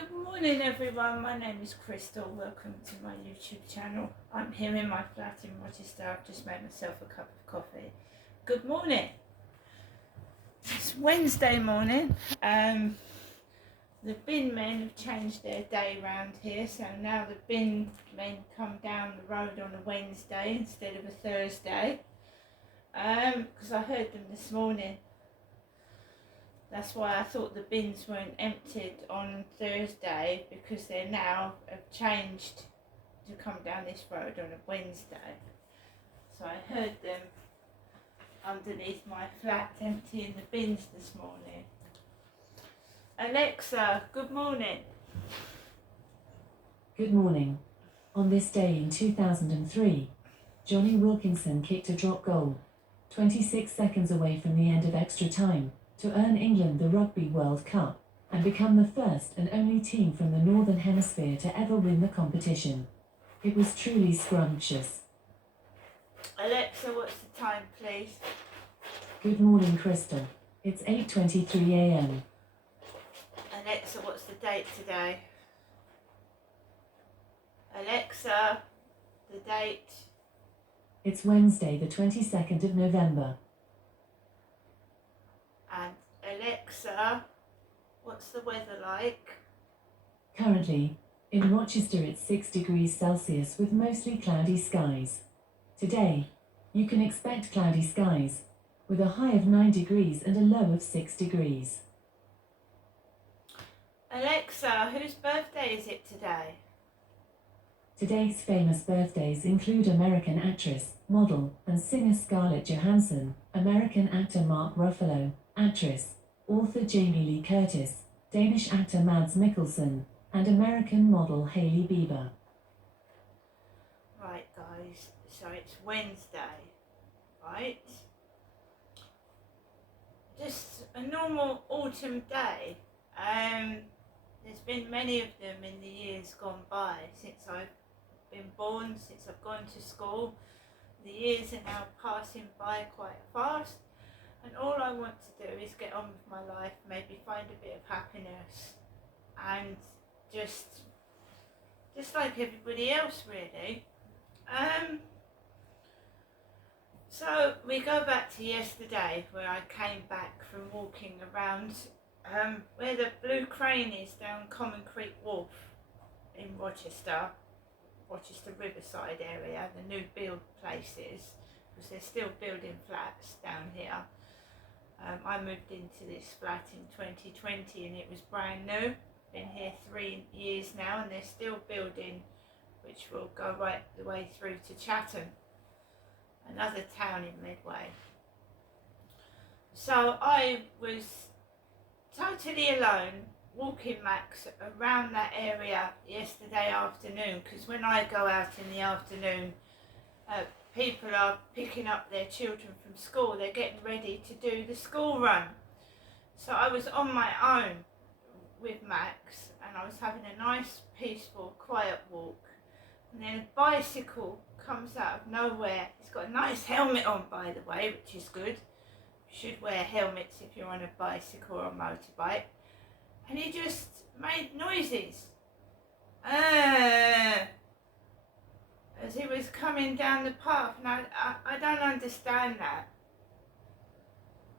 Good morning everyone, my name is Crystal, welcome to my YouTube channel. I'm here in my flat in Rochester. I've just made myself a cup of coffee. Good morning. It's Wednesday morning. The bin men have changed their day round here, so now the bin men come down the road on a Wednesday instead of a Thursday, because I heard them this morning. That's why I thought the bins weren't emptied on Thursday, because they now have changed to come down this road on a Wednesday. So I heard them underneath my flat emptying the bins this morning. Alexa, good morning. Good morning. On this day in 2003, Johnny Wilkinson kicked a drop goal, 26 seconds away from the end of extra time, to earn England the Rugby World Cup, and become the first and only team from the Northern Hemisphere to ever win the competition. It was truly scrumptious. Alexa, what's the time, please? Good morning, Crystal. It's 8:23 a.m. Alexa, what's the date today? Alexa, the date. It's Wednesday, the 22nd of November. And Alexa, what's the weather like? Currently, in Rochester it's 6 degrees Celsius with mostly cloudy skies. Today, you can expect cloudy skies, with a high of 9 degrees and a low of 6 degrees. Alexa, whose birthday is it today? Today's famous birthdays include American actress, model, and singer Scarlett Johansson, American actor Mark Ruffalo, actress, author Jamie Lee Curtis, Danish actor Mads Mikkelsen, and American model Hailey Bieber. Right guys, so it's Wednesday, right? Just a normal autumn day. There's been many of them in the years gone by since I've been born, since I've gone to school. The years are now passing by quite fast, and all I want to do is get on with my life, maybe find a bit of happiness, and just like everybody else really. So we go back to yesterday, where I came back from walking around where the Blue Crane is down Common Creek Wharf in Rochester Riverside area, the new build places, because they're still building flats down here. I moved into this flat in 2020 and it was brand new. Been here 3 years now and they're still building, which will go right the way through to Chatham, another town in Medway. So I was totally alone walking Max around that area yesterday afternoon, because when I go out in the afternoon, people are picking up their children from school. They're getting ready to do the school run. So I was on my own with Max and I was having a nice, peaceful, quiet walk. And then a bicycle comes out of nowhere. It's got a nice helmet on, by the way, which is good. You should wear helmets if you're on a bicycle or a motorbike. And he just made noises as he was coming down the path, and I don't understand that.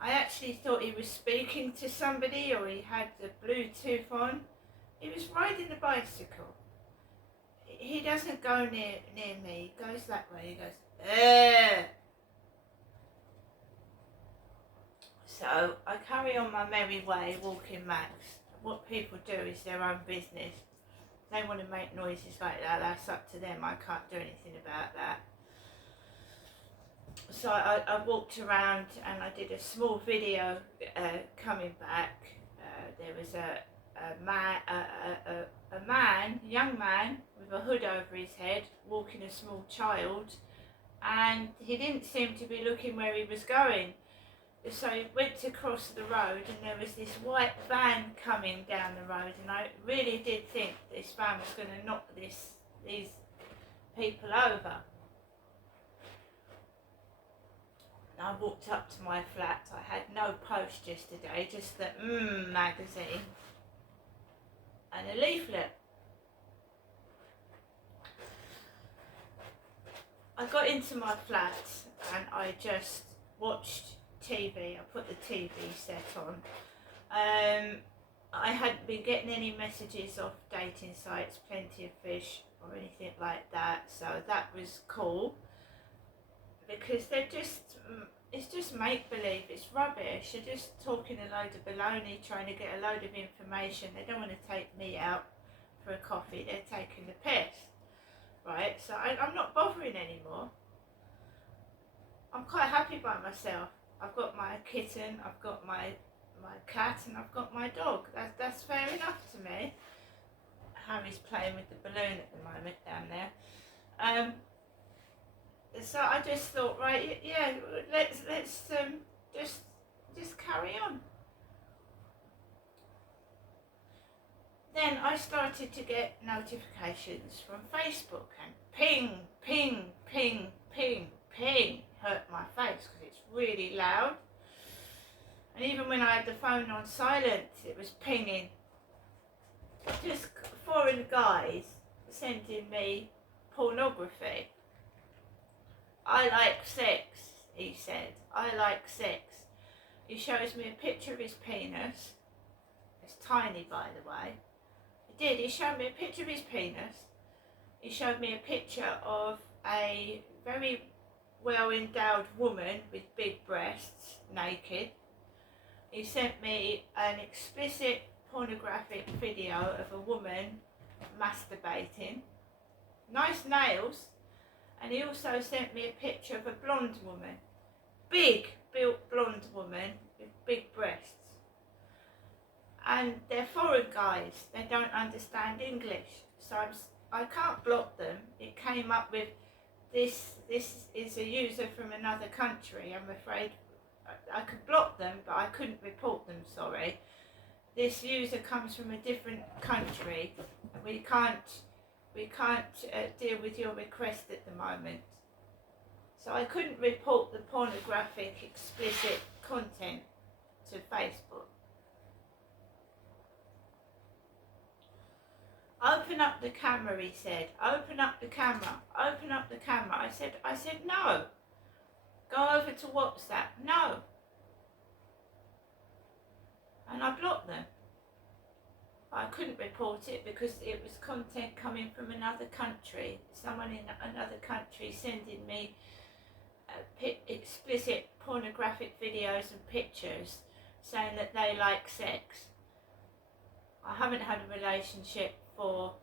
I actually thought he was speaking to somebody, or he had the Bluetooth on. He was riding a bicycle. He doesn't go near me, he goes that way, he goes So I carry on my merry way walking Max. What people do is their own business. If they want to make noises like that, that's up to them. I can't do anything about that. So I walked around and I did a small video coming back. There was a young man with a hood over his head walking a small child, and he didn't seem to be looking where he was going. So he went to cross the road and there was this white van coming down the road, and I really did think this van was going to knock these people over. And I walked up to my flat. I had no post yesterday, just the magazine. and a leaflet. I got into my flat and I just watched TV. I put the TV set on. I hadn't been getting any messages off dating sites, Plenty of Fish or anything like that, so that was cool, because it's just make-believe, it's rubbish. They're just talking a load of baloney, trying to get a load of information. They don't want to take me out for a coffee, they're taking the piss, right? So I'm not bothering anymore. I'm quite happy by myself. I've got my kitten, I've got my cat, and I've got my dog. That's fair enough to me. Harry's playing with the balloon at the moment down there. So I just thought, right, yeah, let's just carry on. Then I started to get notifications from Facebook, and ping, ping, ping, ping, ping hurt my face because it's really loud. And even when I had the phone on silent, it was pinging. Just foreign guys sending me pornography. I like sex, he said. I like sex. He shows me a picture of his penis. It's tiny, by the way. He did. He showed me a picture of his penis. He showed me a picture of a very well-endowed woman with big breasts, naked. He sent me an explicit pornographic video of a woman masturbating. Nice nails. And he also sent me a picture of a blonde woman. Big built blonde woman with big breasts. And they're foreign guys. They don't understand English. So I can't block them. It came up with this is a user from another country. I'm afraid I could block them, but I couldn't report them, sorry. This user comes from a different country. We can't deal with your request at the moment. So I couldn't report the pornographic explicit content to Facebook. Open up the camera, he said. Open up the camera. Open up the camera. I said no. Go over to WhatsApp. No. And I blocked them. I couldn't report it because it was content coming from another country. Someone in another country sending me explicit pornographic videos and pictures saying that they like sex. I haven't had a relationship for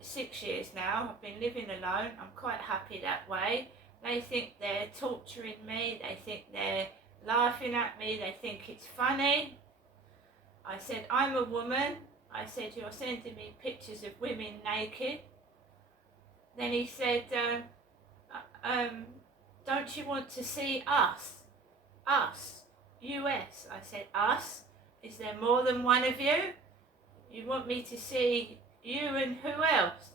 6 years now. I've been living alone. I'm quite happy that way. They think they're torturing me. They think they're laughing at me. They think it's funny. I said, I'm a woman. I said, you're sending me pictures of women naked. Then he said, don't you want to see us? Us. US. I said, us? Is there more than one of you? You want me to see you and who else?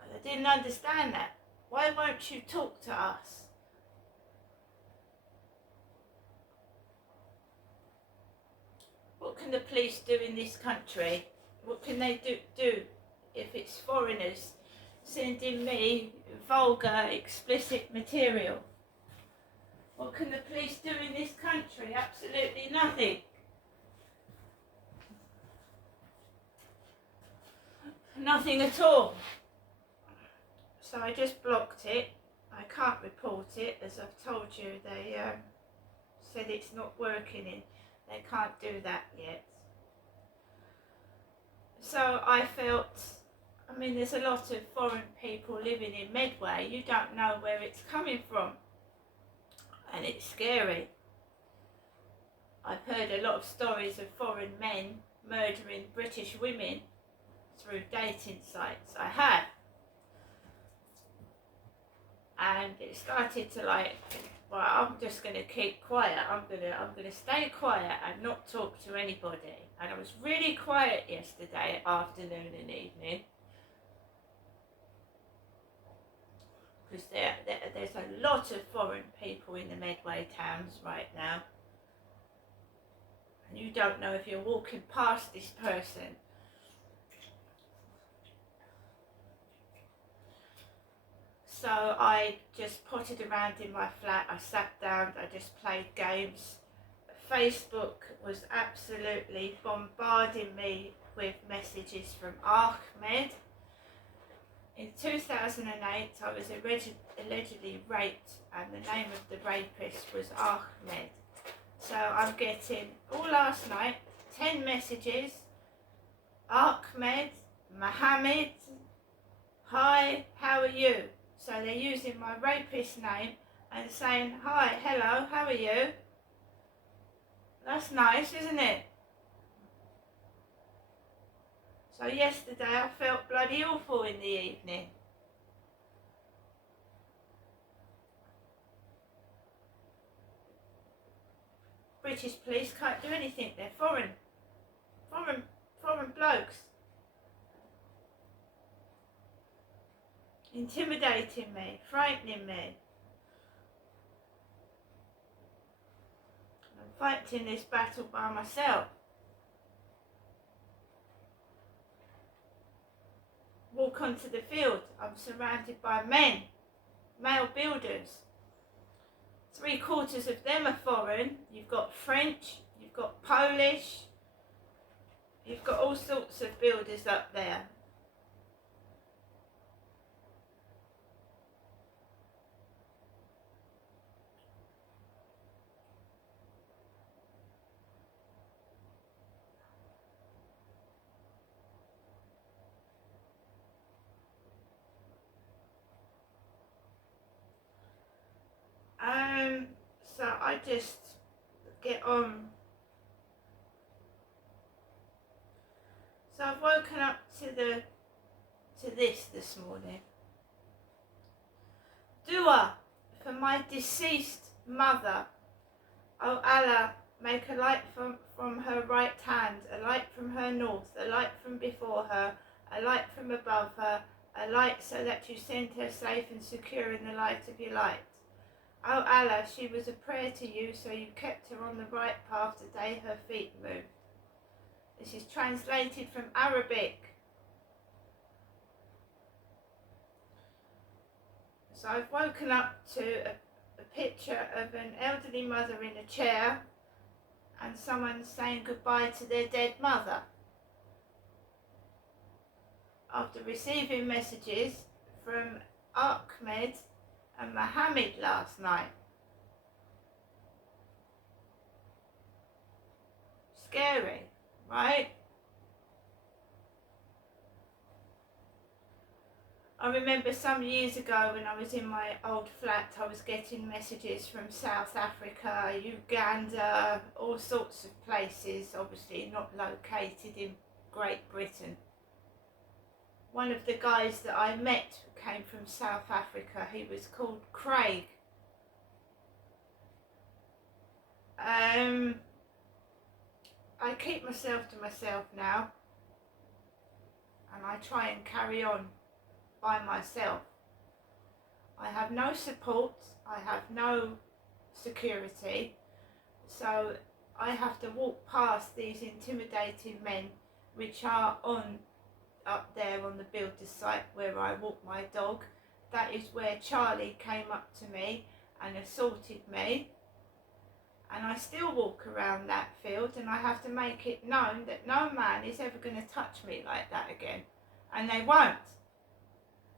I didn't understand that. Why won't you talk to us? What can the police do in this country? What can they do if it's foreigners sending me vulgar, explicit material? What can the police do in this country? Absolutely nothing. Nothing at all. So I just blocked it. I can't report it, as I've told you. They said it's not working and they can't do that yet. So I felt, I mean, there's a lot of foreign people living in Medway. You don't know where it's coming from. And it's scary. I've heard a lot of stories of foreign men murdering British women through dating sites. I have. And it started to like, well, I'm just going to keep quiet. I'm going to stay quiet and not talk to anybody. And I was really quiet yesterday afternoon and evening. Because there's a lot of foreign people in the Medway towns right now. And you don't know if you're walking past this person. So I just potted around in my flat, I sat down, I just played games. Facebook was absolutely bombarding me with messages from Ahmed. In 2008 I was allegedly raped, and the name of the rapist was Ahmed. So I'm getting, all last night, 10 messages. Ahmed, Mohammed, hi, how are you? So they're using my rapist name and saying, hi, hello, how are you? That's nice, isn't it? So yesterday I felt bloody awful in the evening. British police can't do anything, they're foreign blokes. Intimidating me, frightening me. I'm fighting this battle by myself. Walk onto the field, I'm surrounded by men, male builders. 3/4 of them are foreign. You've got French, you've got Polish, you've got all sorts of builders up there. So I just get on. So I've woken up to this morning. Dua for my deceased mother. O Allah, make a light from her right hand, a light from her north, a light from before her, a light from above her, a light so that you send her safe and secure in the light of your light. O Allah, she was a prayer to you, so you kept her on the right path the day her feet moved. This is translated from Arabic. So I've woken up to a picture of an elderly mother in a chair and someone saying goodbye to their dead mother. After receiving messages from Ahmed and Mohammed last night. Scary, right? I remember some years ago when I was in my old flat, I was getting messages from South Africa, Uganda, all sorts of places, obviously not located in Great Britain. One of the guys that I met came from South Africa. He was called Craig. I keep myself to myself now, and I try and carry on by myself. I have no support, I have no security, so I have to walk past these intimidating men which are up there on the builder's site where I walk my dog. That is where Charlie came up to me and assaulted me, and I still walk around that field, and I have to make it known that no man is ever going to touch me like that again, and they won't.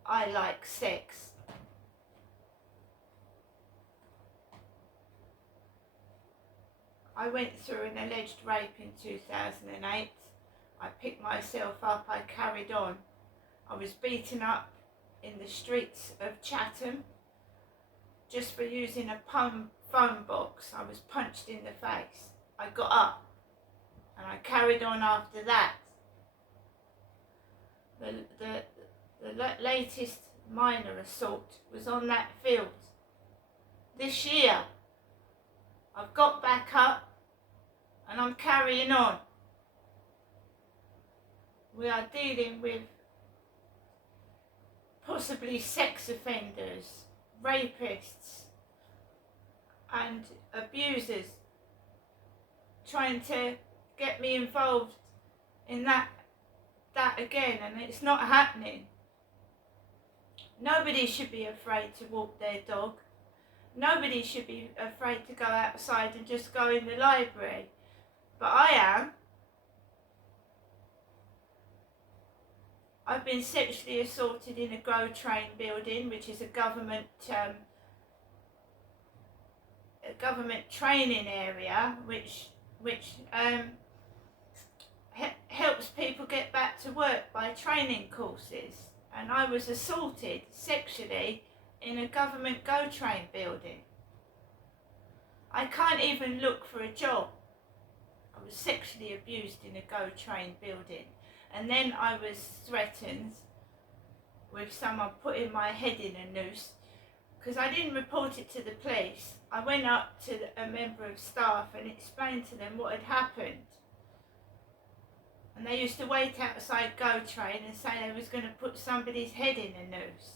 I like sex. I went through an alleged rape in 2008. I picked myself up, I carried on. I was beaten up in the streets of Chatham just for using a phone box. I was punched in the face. I got up and I carried on after that. The latest minor assault was on that field. This year, I've got back up and I'm carrying on. We are dealing with possibly sex offenders, rapists and abusers trying to get me involved in that again, and it's not happening. Nobody should be afraid to walk their dog. Nobody should be afraid to go outside and just go in the library. But I am. I've been sexually assaulted in a Grow Train building, which is a government training area, which helps people get back to work by training courses. And I was assaulted sexually in a government Go Train building. I can't even look for a job. I was sexually abused in a Go Train building. And then I was threatened with someone putting my head in a noose because I didn't report it to the police. I went up to a member of staff and explained to them what had happened. And they used to wait outside Go Train and say they was going to put somebody's head in a noose.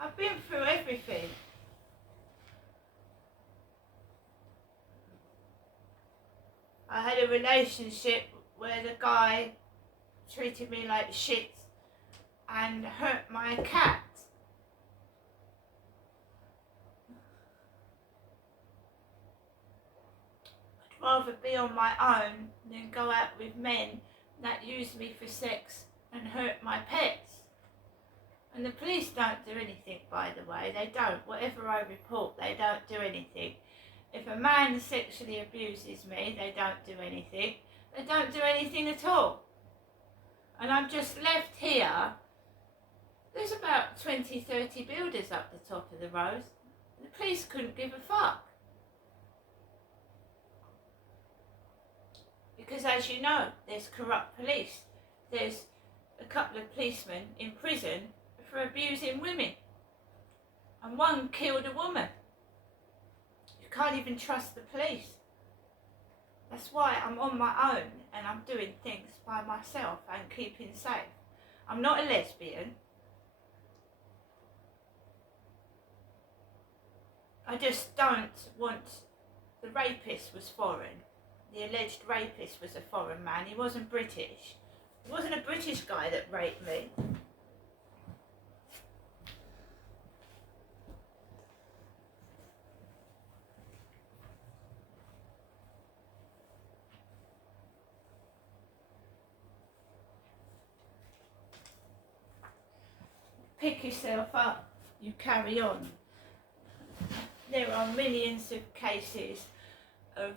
I've been through everything. I had a relationship where the guy treated me like shit and hurt my cat. I'd rather be on my own than go out with men that use me for sex and hurt my pets. And the police don't do anything, by the way. They don't. Whatever I report, they don't do anything. If a man sexually abuses me, they don't do anything. They don't do anything at all. And I'm just left here. There's about 20, 30 builders up the top of the road. The police couldn't give a fuck. Because as you know, there's corrupt police. There's a couple of policemen in prison for abusing women. And one killed a woman. You can't even trust the police. That's why I'm on my own and I'm doing things by myself and keeping safe. I'm not a lesbian. I just don't want... The rapist was foreign. The alleged rapist was a foreign man. He wasn't British. It wasn't a British guy that raped me. Pick yourself up, you carry on. There are millions of cases of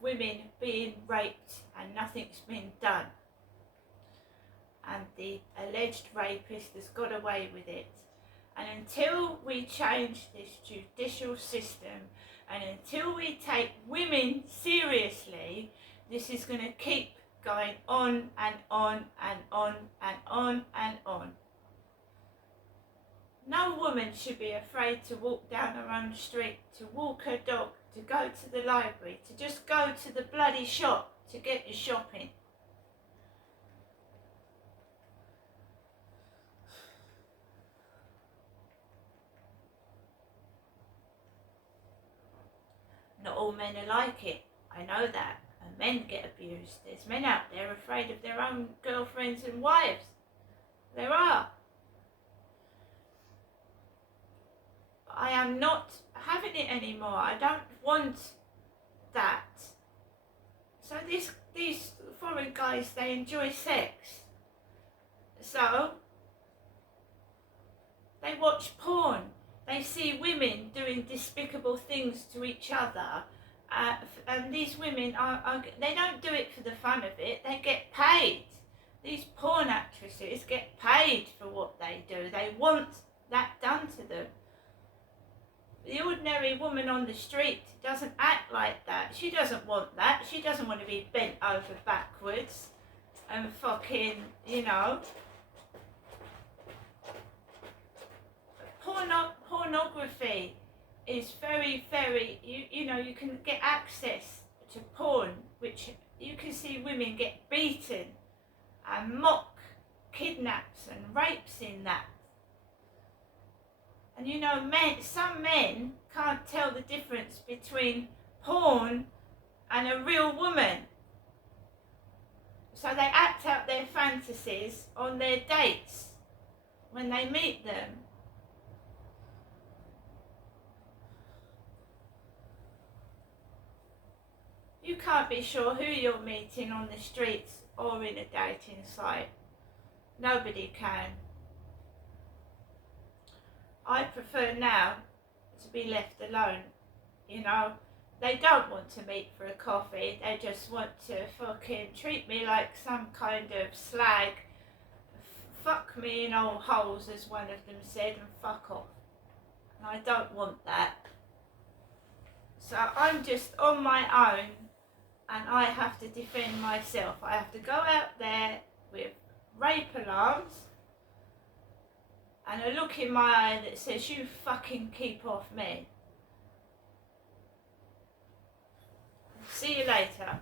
women being raped and nothing's been done. And the alleged rapist has got away with it. And until we change this judicial system and until we take women seriously, this is going to keep going on and on and on and on and on. No woman should be afraid to walk down her own street, to walk her dog, to go to the library, to just go to the bloody shop to get your shopping. Not all men are like it, I know that, and men get abused. There's men out there afraid of their own girlfriends and wives. There are. I am not having it anymore. I don't want that. So these foreign guys, they enjoy sex. So they watch porn. They see women doing despicable things to each other. And these women, they don't do it for the fun of it. They get paid. These porn actresses get paid for what they do. They want that done to them. The ordinary woman on the street doesn't act like that. She doesn't want that. She doesn't want to be bent over backwards and fucking, you know. Pornography is very, very, you know, you can get access to porn, which you can see women get beaten and mock, kidnaps and rapes in that. And you know, some men can't tell the difference between porn and a real woman. So they act out their fantasies on their dates when they meet them. You can't be sure who you're meeting on the streets or in a dating site. Nobody can. I prefer now to be left alone. You know, they don't want to meet for a coffee, they just want to fucking treat me like some kind of slag. Fuck me in old holes, as one of them said, and fuck off. And I don't want that. So I'm just on my own, and I have to defend myself. I have to go out there with rape alarms and a look in my eye that says, you fucking keep off me. See you later.